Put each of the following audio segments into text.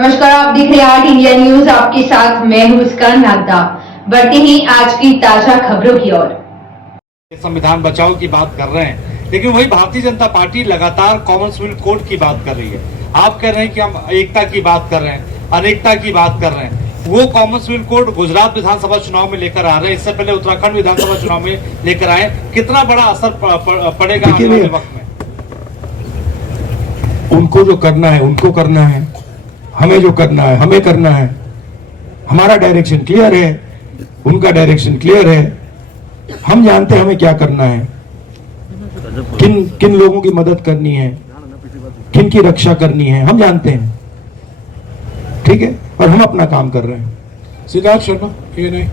नमस्कार, आप देख रहे हैं आर्ट इंडिया न्यूज। आपके साथ मैं हूं मुस्कान नागदा। बढ़ते हैं आज की ताजा खबरों की ओर। संविधान बचाओ की बात कर रहे हैं, लेकिन वही भारतीय जनता पार्टी लगातार कॉमनवेल्थ कोड की बात कर रही है। आप कह रहे हैं कि हम एकता की बात कर रहे हैं, अनेकता की बात कर रहे हैं। वो कॉमनवेल्थ कोड गुजरात विधानसभा चुनाव में लेकर आ रहे हैं, इससे पहले उत्तराखंड विधानसभा चुनाव में लेकर आए। कितना बड़ा असर पड़ेगा आने वाले वक्त में? उनको जो करना है उनको करना है, हमें जो करना है हमें करना है। हमारा डायरेक्शन क्लियर है, उनका डायरेक्शन क्लियर है। हम जानते हैं हमें क्या करना है, किन किन लोगों की मदद करनी है, किन की रक्षा करनी है, हम जानते हैं। ठीक है, और हम अपना काम कर रहे हैं। सिद्धार्थ शर्मा, ये नहीं।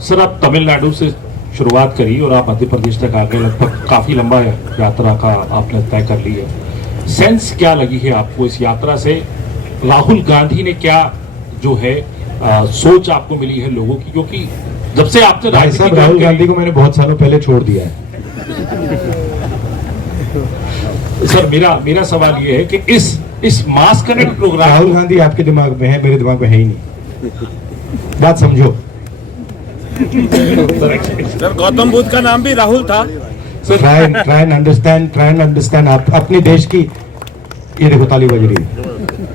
सर, आप तमिलनाडु से शुरुआत करी और आप मध्य प्रदेश तक आ गए। लगभग काफी लंबा यात्रा का आपने तय कर ली है। सेंस क्या लगी है आपको इस यात्रा से? राहुल गांधी ने क्या जो है सोच आपको मिली है लोगों की? क्योंकि जब से आपने राहुल गांधी को मैंने बहुत सालों पहले छोड़ दिया है। सर, मेरा सवाल ये है कि इस मास कनेक्ट प्रोग्राम, राहुल गांधी आपके दिमाग में है, मेरे दिमाग में है ही नहीं। बात समझो। सर, गौतम बुद्ध का नाम भी राहुल था। Try and understand. आप अपने देश की, ये देखो ताली बज रही है।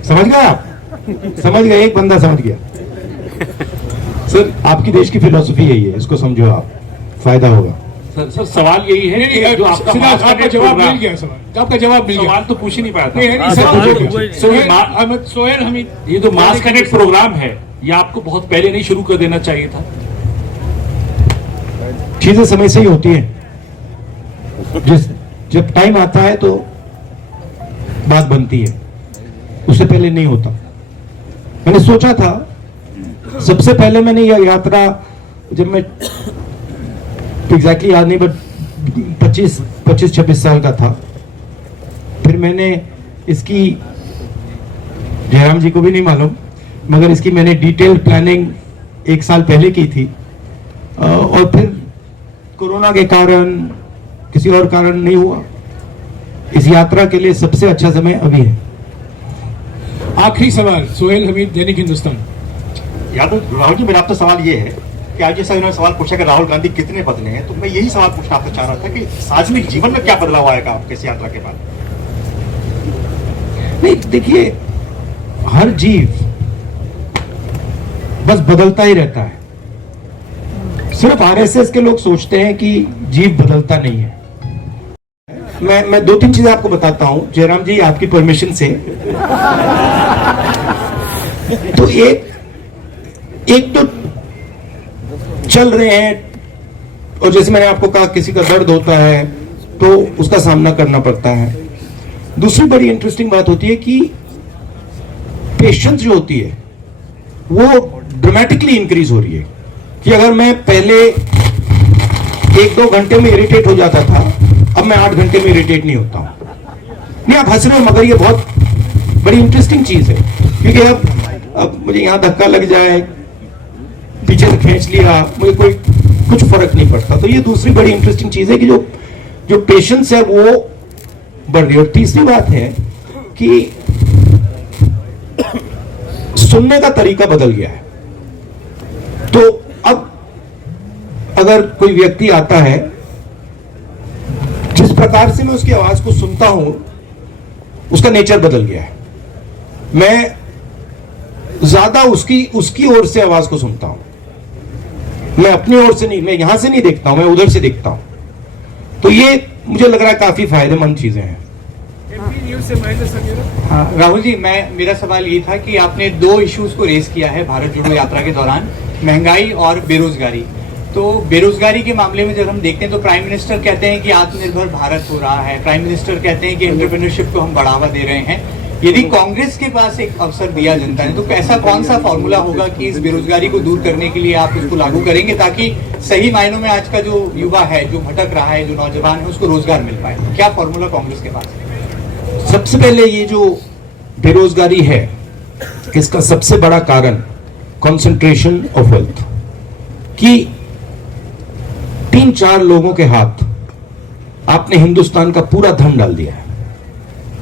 समझ गए आप? समझ गए, एक बंदा समझ गया। सर, आपकी देश की फिलॉसफी यही है, इसको समझो आप, फायदा होगा। सर जवाब यही है कि जो आपका जवाब मिल गया। आपका जवाब मिल गया। सवाल तो पूछ ही नहीं पाया था। सोहेल हमीद, ये जो मास कनेक्ट प्रोग्राम है, ये आपको बहुत पहले नहीं शुरू कर देना चाहिए था? चीजें समय से ही होती हैं। जब टाइम आता है तो बात बनती है, उससे पहले नहीं होता। मैंने सोचा था, सबसे पहले मैंने यह यात्रा, जब मैं एग्जैक्टली याद नहीं, बट 25-26 साल का था, फिर मैंने इसकी, जयराम जी को भी नहीं मालूम, मगर इसकी मैंने डिटेल प्लानिंग 1 साल पहले की थी। और फिर कोरोना के कारण, किसी और कारण नहीं हुआ। इस यात्रा के लिए सबसे अच्छा समय अभी है। आखिरी सवाल, सोहेल हमीद, दैनिक हिंदुस्तान। यादव राहुल जी, मेरा आपसे सवाल ये है कि आज जैसा इन्होंने सवाल पूछा कि राहुल गांधी कितने बदले हैं, तो मैं यही सवाल पूछना आपसे चाह रहा था कि सार्वजनिक जीवन में क्या बदलाव आएगा आपके इस यात्रा के बाद? नहीं, देखिए, हर जीव बस बदलता ही रहता है। सिर्फ आरएसएस के लोग सोचते हैं कि जीव बदलता नहीं है। मैं 2-3 चीजें आपको बताता हूं, जयराम जी, आपकी परमिशन से। तो एक तो चल रहे हैं, और जैसे मैंने आपको कहा, किसी का दर्द होता है तो उसका सामना करना पड़ता है। दूसरी बड़ी इंटरेस्टिंग बात होती है कि पेशेंस जो होती है वो ड्रामेटिकली इंक्रीज हो रही है। कि अगर मैं पहले 1-2 घंटे में इरिटेट हो जाता था, अब मैं 8 घंटे में इरिटेट नहीं होता हूं। नहीं, आप हंस रहे हो, मगर ये बहुत बड़ी इंटरेस्टिंग चीज है। क्योंकि अब मुझे यहां धक्का लग जाए, पीछे से खींच लिया, मुझे कुछ फर्क नहीं पड़ता। तो ये दूसरी बड़ी इंटरेस्टिंग चीज है कि जो पेशेंस है वो बढ़ रही है। और तीसरी बात है कि सुनने का तरीका बदल गया है। तो अब अगर कोई व्यक्ति आता है, जिस प्रकार से मैं उसकी आवाज को सुनता हूं, उसका नेचर बदल गया है। मैं ज्यादा उसकी ओर से आवाज को सुनता हूं, मैं अपनी ओर से नहीं, मैं यहां से नहीं देखता हूं, मैं उधर से देखता हूं। तो ये मुझे लग रहा है काफी फायदेमंद चीजें हैं। हाँ, राहुल जी, मेरा सवाल ये था कि आपने 2 इश्यूज को रेज किया है भारत जोड़ो यात्रा के दौरान, महंगाई और बेरोजगारी। तो बेरोजगारी के मामले में जब हम देखते हैं तो प्राइम मिनिस्टर कहते हैं कि आत्मनिर्भर भारत हो रहा है, प्राइम मिनिस्टर कहते हैं कि एंटरप्रेन्योरशिप को हम बढ़ावा दे रहे हैं। यदि कांग्रेस के पास एक अवसर दिया जनता ने, तो ऐसा कौन सा फॉर्मूला होगा कि इस बेरोजगारी को दूर करने के लिए आप उसको लागू करेंगे, ताकि सही मायनों में आज का जो युवा है, जो भटक रहा है, जो नौजवान है, उसको रोजगार मिल पाए? क्या फॉर्मूला कांग्रेस के पास है? सबसे पहले ये जो बेरोजगारी है, इसका सबसे बड़ा कारण कंसंट्रेशन ऑफ वेल्थ, कि 3-4 लोगों के हाथ आपने हिंदुस्तान का पूरा धन डाल दिया है।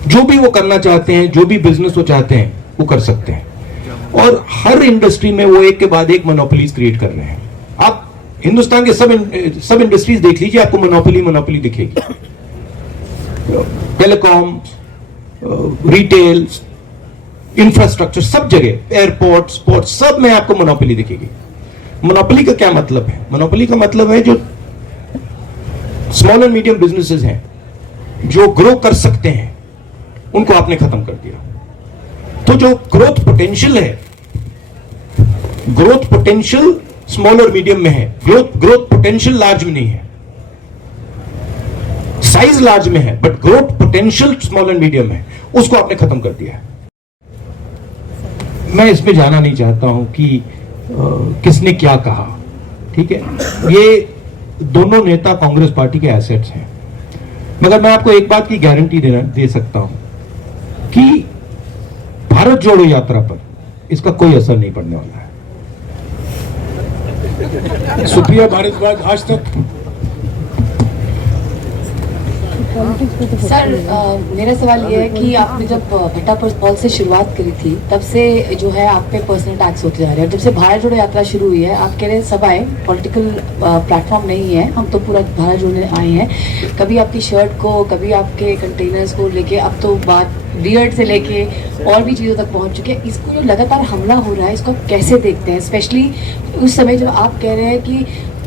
जो भी वो करना चाहते हैं, जो भी बिजनेस वो चाहते हैं, वो कर सकते हैं। और हर इंडस्ट्री में वो एक के बाद एक मोनोपोलीज क्रिएट कर रहे हैं। आप हिंदुस्तान के सब इंडस्ट्रीज देख लीजिए, आपको मोनोपोली दिखेगी। टेलीकॉम, रिटेल, इंफ्रास्ट्रक्चर, सब जगह, एयरपोर्ट, स्पोर्ट्स, सब में आपको मोनोपोली दिखेगी। मोनोपोली का क्या मतलब है? मोनोपोली का मतलब है जो स्मॉल एंड मीडियम बिजनेसेस हैं, जो ग्रो कर सकते हैं, उनको आपने खत्म कर दिया। तो जो ग्रोथ पोटेंशियल है, ग्रोथ पोटेंशियल स्मॉल और मीडियम में है, ग्रोथ पोटेंशियल लार्ज में नहीं है। साइज लार्ज में है, but growth potential small and medium है, उसको आपने खत्म कर दिया है। मैं इसमें जाना नहीं चाहता हूं कि किसने क्या कहा, ठीक है। ये दोनों नेता कांग्रेस पार्टी के एसेट्स हैं, मगर मैं आपको एक बात की गारंटी दे सकता हूं कि भारत जोड़ो यात्रा पर इसका कोई असर नहीं पड़ने वाला है। सुप्रिया भारद्वाज, आज तक। सर, मेरा सवाल ये है कि आपने जब भट्टा पॉल से शुरुआत करी थी, तब से जो है आप पे पर्सनल टैक्स होते जा रहे हैं। जब से भारत जोड़ो यात्रा शुरू हुई है, आप कह रहे हैं सब आए, पॉलिटिकल प्लेटफॉर्म नहीं है, हम तो पूरा भारत जोड़ने आए हैं। कभी आपकी शर्ट को, कभी आपके कंटेनर्स को लेके, अब तो बात बियर्ड से लेके और भी चीज़ों तक पहुंच चुके हैं। इसको जो लगातार हमला हो रहा है, इसको आप कैसे देखते हैं? स्पेशली उस समय जब आप कह रहे हैं कि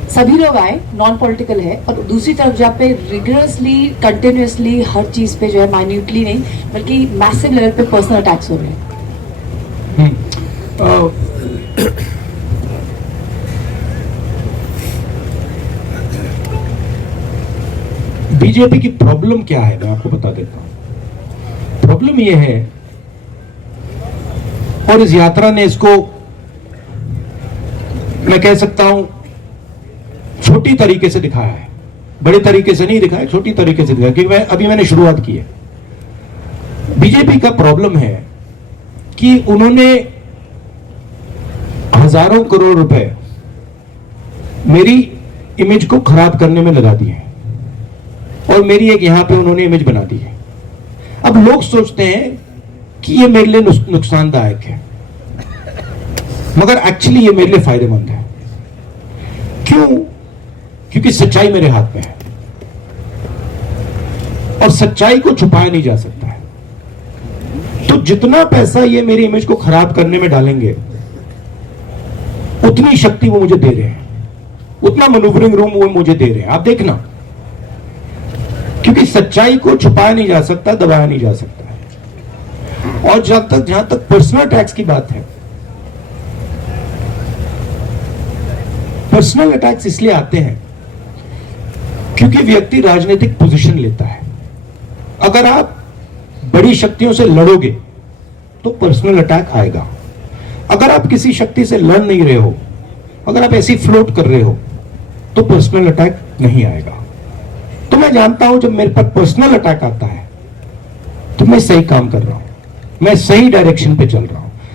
सभी लोग आए, नॉन पॉलिटिकल है, और दूसरी तरफ जहाँ पे रिगरसली, कंटिन्यूसली हर चीज पे जो है, माइन्यूटली नहीं बल्कि मैसिव लेवल पे पर्सनल अटैक्स हो रहे हैं। बीजेपी की प्रॉब्लम क्या है, मैं आपको बता देता हूं। प्रॉब्लम यह है, और इस यात्रा ने इसको, मैं कह सकता हूं, छोटी तरीके से दिखाया है, बड़े तरीके से नहीं दिखाया, छोटी तरीके से दिखाया, क्योंकि मैंने शुरुआत की है। बीजेपी का प्रॉब्लम है कि उन्होंने हजारों करोड़ रुपए मेरी इमेज को खराब करने में लगा दिए हैं, और मेरी एक यहां पे उन्होंने इमेज बना दी है। अब लोग सोचते हैं कि ये मेरे लिए नुकसानदायक है, मगर एक्चुअली ये मेरे लिए फायदेमंद है। क्यों? क्योंकि सच्चाई मेरे हाथ में है, और सच्चाई को छुपाया नहीं जा सकता है। तो जितना पैसा ये मेरी इमेज को खराब करने में डालेंगे, उतनी शक्ति वो मुझे दे रहे हैं, उतना मैन्यूवरिंग रूम वो मुझे दे रहे हैं। आप देखना, क्योंकि सच्चाई को छुपाया नहीं जा सकता, दबाया नहीं जा सकता है। और जहां तक पर्सनल टैक्स की बात है, पर्सनल अटैक्स इसलिए आते हैं क्योंकि व्यक्ति राजनीतिक पोजीशन लेता है। अगर आप बड़ी शक्तियों से लड़ोगे तो पर्सनल अटैक आएगा। अगर आप किसी शक्ति से लड़ नहीं रहे हो, अगर आप ऐसी फ्लोट कर रहे हो, तो पर्सनल अटैक नहीं आएगा। तो मैं जानता हूं, जब मेरे पर पर्सनल अटैक आता है तो मैं सही काम कर रहा हूं, मैं सही डायरेक्शन पे चल रहा हूं।